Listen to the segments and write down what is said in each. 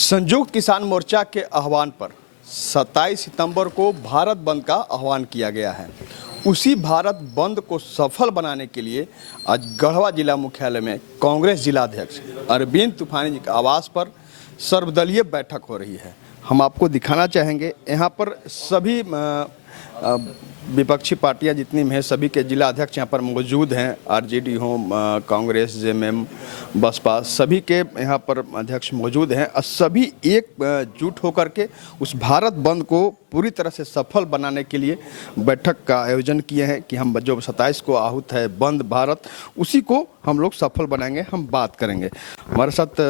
संयुक्त किसान मोर्चा के आह्वान पर 27 सितंबर को भारत बंद का आह्वान किया गया है। उसी भारत बंद को सफल बनाने के लिए आज गढ़वा जिला मुख्यालय में कांग्रेस जिलाध्यक्ष अरविंद तूफानी जी के आवास पर सर्वदलीय बैठक हो रही है। हम आपको दिखाना चाहेंगे, यहाँ पर सभी विपक्षी पार्टियां जितनी भी हैं सभी के जिला अध्यक्ष यहाँ पर मौजूद हैं। आरजेडी हो, कांग्रेस, जेएमएम, बसपा, सभी के यहाँ पर अध्यक्ष मौजूद हैं और सभी एकजुट होकर के उस भारत बंद को पूरी तरह से सफल बनाने के लिए बैठक का आयोजन किए हैं कि हम जो 27 को आहूत है बंद भारत, उसी को हम लोग सफल बनाएंगे। हम बात करेंगे, हमारे साथ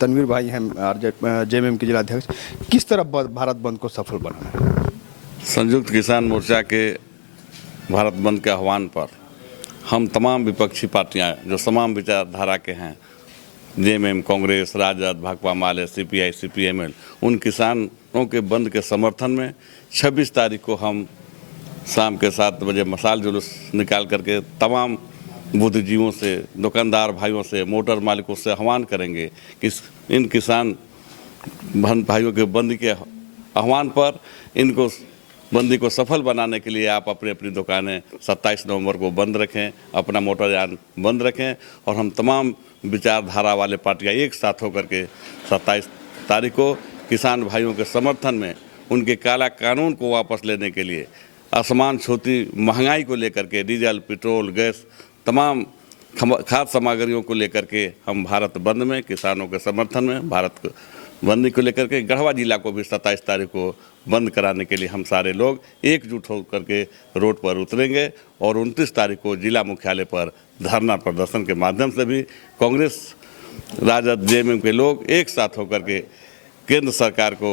तनवीर भाई हैं जेएमएम के जिला अध्यक्ष। किस तरह भारत बंद को सफल बनाना है? संयुक्त किसान मोर्चा के भारत बंद के आह्वान पर हम तमाम विपक्षी पार्टियां जो तमाम विचारधारा के हैं, जेएमएम, कांग्रेस, राजद, भाकपा माले, सीपीआई, सीपीएमएल, उन किसानों के बंद के समर्थन में 26 तारीख को हम शाम के 7 बजे मशाल जुलूस निकाल करके तमाम बुद्धिजीवियों से, दुकानदार भाइयों से, मोटर मालिकों से आह्वान करेंगे कि इन किसान भाइयों के बंद के आह्वान पर इनको बंदी को सफल बनाने के लिए आप अपनी अपनी दुकानें 27 नवंबर को बंद रखें, अपना मोटरयान बंद रखें और हम तमाम विचारधारा वाले पार्टियां एक साथ होकर के 27 तारीख को किसान भाइयों के समर्थन में उनके काला कानून को वापस लेने के लिए, आसमान छूती महंगाई को लेकर के, डीजल, पेट्रोल, गैस, तमाम खाद्य सामग्रियों को लेकर के हम भारत बंद में किसानों के समर्थन में भारत बंदी को लेकर के गढ़वा जिला को भी 27 तारीख को बंद कराने के लिए हम सारे लोग एकजुट होकर के रोड पर उतरेंगे और 29 तारीख को जिला मुख्यालय पर धरना प्रदर्शन के माध्यम से भी कांग्रेस, राजद, जेएमएम के लोग एक साथ होकर के केंद्र सरकार को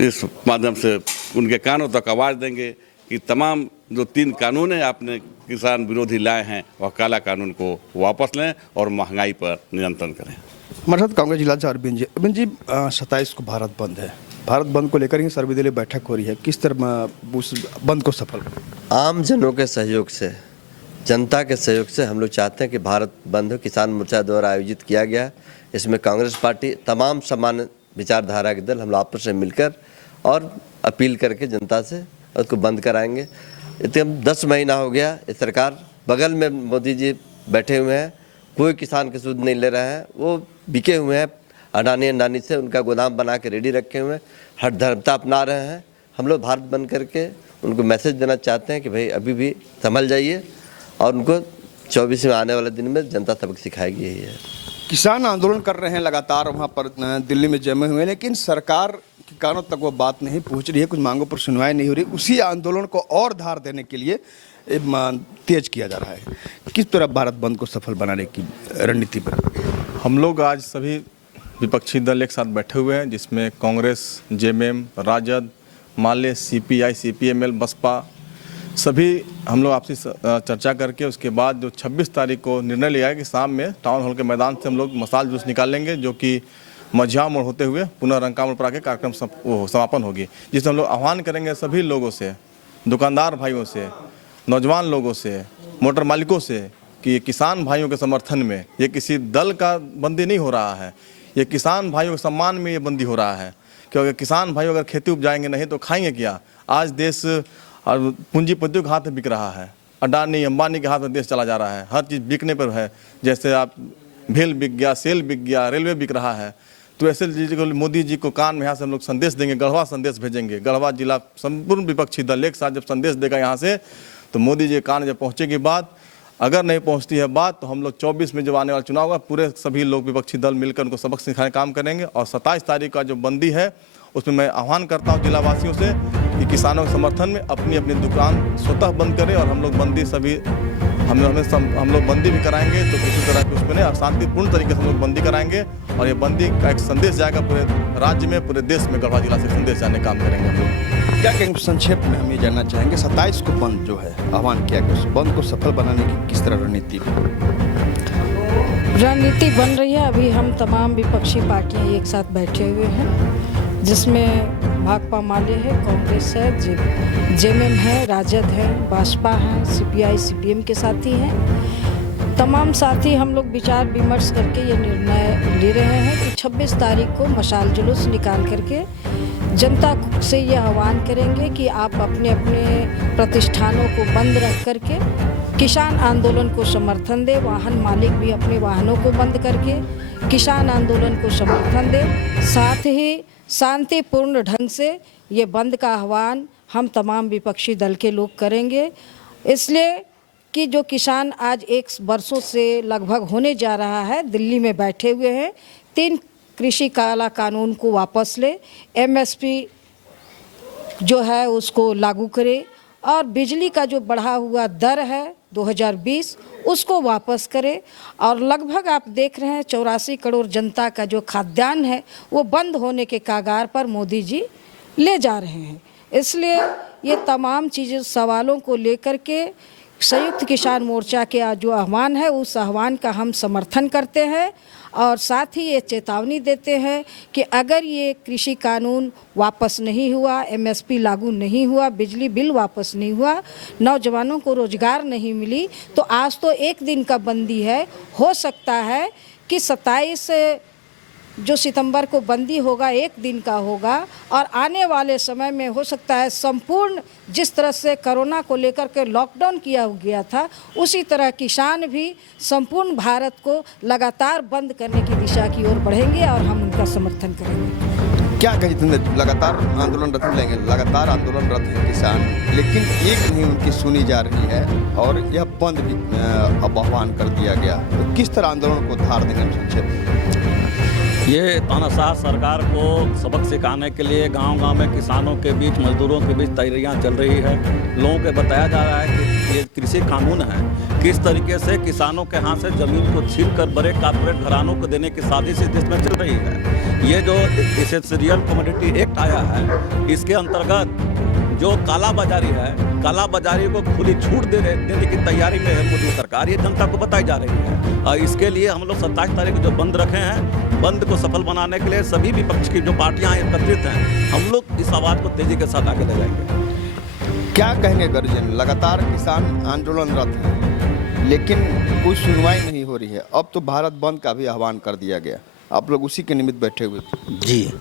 इस माध्यम से उनके कानों तक आवाज़ देंगे कि तमाम जो 3 कानून आपने किसान विरोधी लाए हैं वह काला कानून को वापस लें और महंगाई पर नियंत्रण करें। हमारे साथ कांग्रेस जिला अरविंद जी 27 को भारत बंद है, भारत बंद को लेकर ही सर्वदलीय बैठक हो रही है। किस तरह उस बंद को सफल? आम जनों के सहयोग से, जनता के सहयोग से हम लोग चाहते हैं कि भारत बंद किसान मोर्चा द्वारा आयोजित किया गया है। इसमें कांग्रेस पार्टी, तमाम समान विचारधारा के दल हम लोग आपस में मिलकर और अपील करके जनता से उसको बंद कराएंगे। इतने 10 महीना हो गया, इस सरकार बगल में मोदी जी बैठे हुए हैं, कोई किसान के सूद नहीं ले रहे हैं, वो बिके हुए हैं अडानी अंडानी से, उनका गोदाम बना के रेडी रखे हुए हैं, हर धर्मता अपना रहे हैं। हम लोग भारत बंद करके उनको मैसेज देना चाहते हैं कि भाई अभी भी संभल जाइए और उनको 24 में आने वाले दिन में जनता सबक सिखाएगी। यही है। किसान आंदोलन कर रहे हैं लगातार वहाँ पर दिल्ली में जमे हुए, लेकिन सरकार के कानों तक वो बात नहीं पहुँच रही है, कुछ मांगों पर सुनवाई नहीं हो रही। उसी आंदोलन को और धार देने के लिए तेज किया जा रहा है। किस तरह भारत बंद को सफल बनाने की रणनीति पर हम लोग आज सभी विपक्षी दल एक साथ बैठे हुए हैं, जिसमें कांग्रेस, जेएमएम, राजद, माले, सीपीआई, सीपीएमएल, बसपा, सभी हम लोग आपसी चर्चा करके उसके बाद जो 26 तारीख को निर्णय लिया है कि शाम में टाउन हॉल के मैदान से हम लोग मशाल जुलूस निकालेंगे, जो कि मझिया मोड़ होते हुए पुनः रंका मोड़ पर आके कार्यक्रम समापन होगी, जिसमें हम लोग आह्वान करेंगे सभी लोगों से, दुकानदार भाइयों से, नौजवान लोगों से, मोटर मालिकों से कि किसान भाइयों के समर्थन में ये किसी दल का बंदी नहीं हो रहा है, ये किसान भाइयों के सम्मान में ये बंदी हो रहा है। क्योंकि किसान भाई अगर खेती उपजाएंगे नहीं तो खाएंगे क्या? आज देश पूंजीपतियों के हाथ में बिक रहा है, अडानी अंबानी के हाथ में देश चला जा रहा है, हर चीज़ बिकने पर है। जैसे आप भेल बिक गया, सेल बिक गया, रेलवे बिक रहा है। तो ऐसे चीज़ को मोदी जी को कान में यहाँ से हम लोग संदेश देंगे, गढ़वा संदेश भेजेंगे। गढ़वा जिला संपूर्ण विपक्षी दल एक साथ जब संदेश देगा यहाँ से, तो मोदी जी के कान जब पहुँचेगी बात, अगर नहीं पहुंचती है बात, तो हम लोग 24 में जब आने वाला चुनाव होगा पूरे सभी लोग विपक्षी दल मिलकर उनको सबक सिखाने काम करेंगे। और 27 तारीख का जो बंदी है उसमें मैं आह्वान करता हूं जिलावासियों से कि किसानों के समर्थन में अपनी अपनी दुकान स्वतः बंद करें और हम लोग बंदी सभी हम लोग बंदी भी कराएंगे। तो किसी तरह की उसमें नहीं, शांतिपूर्ण तरीके से हम लोग बंदी कराएंगे और ये बंदी का एक संदेश जाएगा पूरे राज्य में, पूरे देश में। गढ़वा जिला से संदेश जाने का काम करेंगे हम लोग। क्या कहेंगे संक्षेप में? हम ये जानना चाहेंगे 27 को बंद जो है आह्वान किया गया, उस बंद को सफल बनाने की किस तरह रणनीति बन रही है। अभी हम तमाम विपक्षी पार्टियां एक साथ बैठे हुए हैं, जिसमें भाकपा माले है, कांग्रेस है, जेएमएम है, राजद है, बसपा है, सीपीआई, सीपीएम के साथी हैं। तमाम साथी हम लोग विचार विमर्श करके ये निर्णय ले रहे हैं कि 26 तारीख को मशाल जुलूस निकाल करके जनता से ये आह्वान करेंगे कि आप अपने अपने प्रतिष्ठानों को बंद रख करके किसान आंदोलन को समर्थन दें। वाहन मालिक भी अपने वाहनों को बंद करके किसान आंदोलन को समर्थन दें। साथ ही शांतिपूर्ण ढंग से ये बंद का आह्वान हम तमाम विपक्षी दल के लोग करेंगे, इसलिए कि जो किसान आज 1 वर्षों से लगभग होने जा रहा है दिल्ली में बैठे हुए हैं। 3 कृषि काला कानून को वापस ले, एमएसपी जो है उसको लागू करे और बिजली का जो बढ़ा हुआ दर है 2020 उसको वापस करे। और लगभग आप देख रहे हैं 84 करोड़ जनता का जो खाद्यान्न है वो बंद होने के कागार पर मोदी जी ले जा रहे हैं। इसलिए ये तमाम चीज़ें सवालों को लेकर के संयुक्त किसान मोर्चा के जो आह्वान है उस आह्वान का हम समर्थन करते हैं और साथ ही ये चेतावनी देते हैं कि अगर ये कृषि कानून वापस नहीं हुआ, एमएसपी लागू नहीं हुआ, बिजली बिल वापस नहीं हुआ, नौजवानों को रोजगार नहीं मिली, तो आज तो 1 दिन का बंदी है, हो सकता है कि 27 जो सितंबर को बंदी होगा 1 दिन का होगा और आने वाले समय में हो सकता है संपूर्ण जिस तरह से कोरोना को लेकर के लॉकडाउन किया गया था उसी तरह किसान भी संपूर्ण भारत को लगातार बंद करने की दिशा की ओर बढ़ेंगे और हम उनका समर्थन करेंगे। क्या कही जितेंद्र, लगातार आंदोलनरत लेंगे, लगातार आंदोलनरत हैं किसान, लेकिन एक नहीं उनकी सुनी जा रही है और यह बंद भी अब आह्वान कर दिया गया, तो किस तरह आंदोलन को धार देंगे संक्षेप? ये तानाशाह सरकार को सबक सिखाने के लिए गांव-गांव में किसानों के बीच, मजदूरों के बीच तैयारियां चल रही है। लोगों को बताया जा रहा है कि ये कृषि कानून है, किस तरीके से किसानों के हाथ से ज़मीन को छीन कर बड़े कॉर्पोरेट घरानों को देने की साजिश इस देश में चल रही है। ये जो एसेंशियल कमोडिटी एक्ट आया है, इसके अंतर्गत जो कालाबाजारी है, कालाबाजारी को खुली छूट देने की तैयारी में है मोदी सरकार, ये जनता को बताई जा रही है। और इसके लिए हम लोग 27 तारीख को जो बंद रखे हैं, बंद को सफल बनाने के लिए सभी विपक्ष की जो पार्टियां एकत्रित हैं, हम लोग इस आवाज़ को तेजी के साथ आगे ले जाएंगे। क्या कहेंगे गर्जन, लगातार किसान आंदोलनरत हैं लेकिन कोई सुनवाई नहीं हो रही है। अब तो भारत बंद का भी आह्वान कर दिया गया, आप लोग उसी के निमित्त बैठे हुए थे। जी,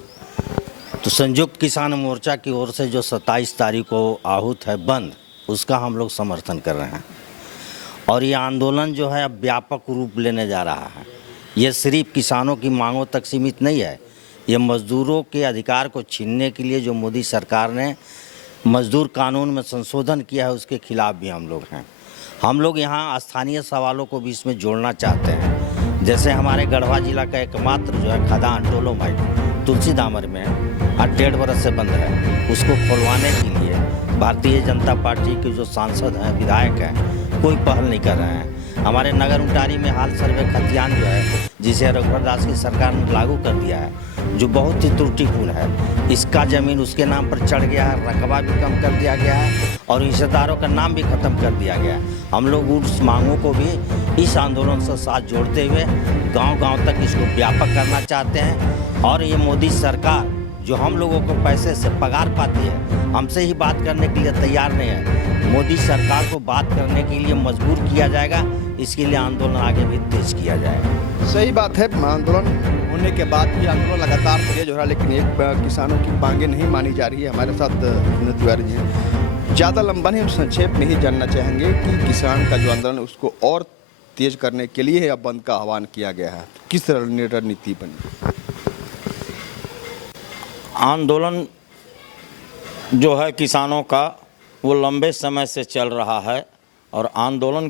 तो संयुक्त किसान मोर्चा की ओर से जो 27 तारीख को आहूत है बंद, उसका हम लोग समर्थन कर रहे हैं और ये आंदोलन जो है अब व्यापक रूप लेने जा रहा है। ये सिर्फ किसानों की मांगों तक सीमित नहीं है, ये मजदूरों के अधिकार को छीनने के लिए जो मोदी सरकार ने मजदूर कानून में संशोधन किया है उसके खिलाफ भी हम लोग हैं। हम लोग यहाँ स्थानीय सवालों को भी इसमें जोड़ना चाहते हैं। जैसे हमारे गढ़वा जिला का एकमात्र जो है खदान डोलोमाइट तुलसी दामर में 1.5 वर्ष से बंद है, उसको खुलवाने के लिए भारतीय जनता पार्टी के जो सांसद हैं, विधायक हैं, कोई पहल नहीं कर रहे हैं। हमारे नगर उंटारी में हाल सर्वे खतियान जो है, जिसे रघुवर दास की सरकार ने लागू कर दिया है, जो बहुत ही त्रुटिपूर्ण है, इसका ज़मीन उसके नाम पर चढ़ गया है, रकबा भी कम कर दिया गया है और हिस्सेदारों का नाम भी ख़त्म कर दिया गया है। हम लोग उस मांगों को भी इस आंदोलन से साथ जोड़ते हुए गांव-गांव तक इसको व्यापक करना चाहते हैं। और ये मोदी सरकार जो हम लोगों को पैसे से पगार पाती है, हमसे ही बात करने के लिए तैयार नहीं है। मोदी सरकार को बात करने के लिए मजबूर किया जाएगा, इसके लिए आंदोलन आगे भी तेज किया जाएगा। सही बात है, आंदोलन होने के बाद भी आंदोलन लगातार तेज हो रहा है, लेकिन एक किसानों की मांगें नहीं मानी जा रही है। हमारे साथ सुनील तिवारी जी हैं। ज़्यादा लंबा नहीं, हम संक्षेप में ही जानना चाहेंगे कि किसान का जो आंदोलन उसको और तेज करने के लिए या बंद का आह्वान किया गया है, किस तरह रणनीति बनी? आंदोलन जो है किसानों का वो लंबे समय से चल रहा है और आंदोलन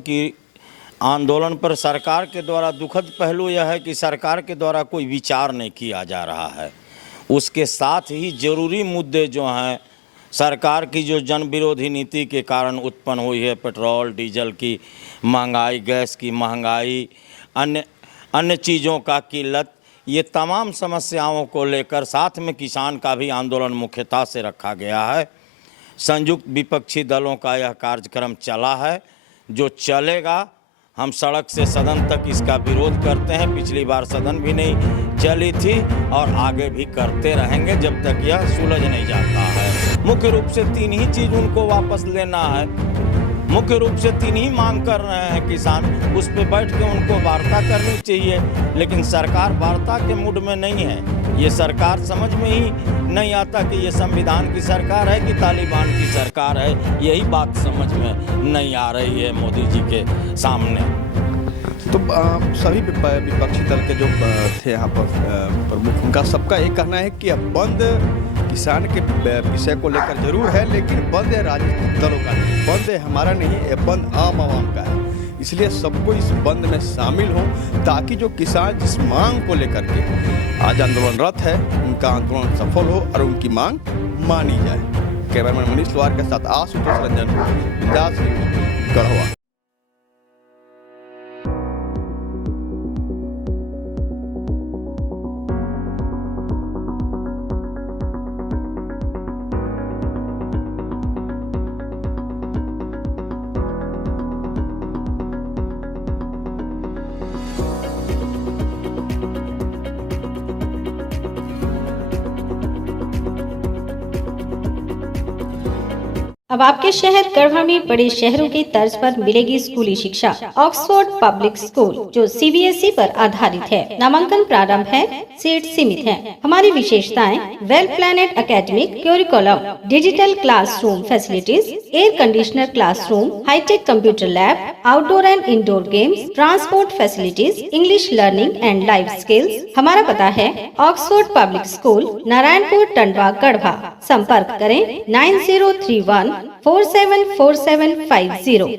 पर सरकार के द्वारा दुखद पहलू यह है कि सरकार के द्वारा कोई विचार नहीं किया जा रहा है। उसके साथ ही ज़रूरी मुद्दे जो हैं, सरकार की जो जन विरोधी नीति के कारण उत्पन्न हुई है, पेट्रोल डीजल की महंगाई, गैस की महंगाई, अन्य चीज़ों का किल्लत, ये तमाम समस्याओं को लेकर साथ में किसान का भी आंदोलन मुख्यतः से रखा गया है। संयुक्त विपक्षी दलों का यह कार्यक्रम चला है, जो चलेगा। हम सड़क से सदन तक इसका विरोध करते हैं। पिछली बार सदन भी नहीं चली थी और आगे भी करते रहेंगे जब तक यह सुलझ नहीं जाता है। मुख्य रूप से 3 ही चीज़ उनको वापस लेना है। मुख्य रूप से 3 ही मांग कर रहे हैं किसान, उस पे बैठ के उनको वार्ता करनी चाहिए, लेकिन सरकार वार्ता के मूड में नहीं है। ये सरकार समझ में ही नहीं आता कि ये संविधान की सरकार है कि तालिबान की सरकार है, यही बात समझ में नहीं आ रही है मोदी जी के सामने। तो सभी विपक्षी दल के जो थे यहाँ पर प्रमुख, उनका सबका एक कहना है कि अब बंद किसान के विषय को लेकर जरूर है, लेकिन बंद है राजनीतिक दलों का नहीं, बंद है हमारा नहीं, ये बंद आम आवाम का है। इसलिए सबको इस बंद में शामिल हो, ताकि जो किसान जिस मांग को लेकर के आज आंदोलनरत है, उनका आंदोलन सफल हो और उनकी मांग मानी जाए। कैमरामैन मनीष लोहार के साथ आशुतोष रंजन, बिंदास न्यूज़, गढ़वा। अब आपके शहर गढ़वा में बड़े शहरों के तर्ज पर मिलेगी स्कूली शिक्षा। ऑक्सफोर्ड पब्लिक स्कूल जो सीबीएसई पर आधारित है। नामांकन प्रारंभ है, सीट सीमित है। हमारी विशेषताएं well planned academic curriculum, digital classroom facilities, air conditioner classroom, hitech computer lab, outdoor and indoor games, transport facilities, English learning and life skills. हमारा पता है Oxford public school, Narayanpur, Tandwa, Garhwa. संपर्क करें 9031 474750।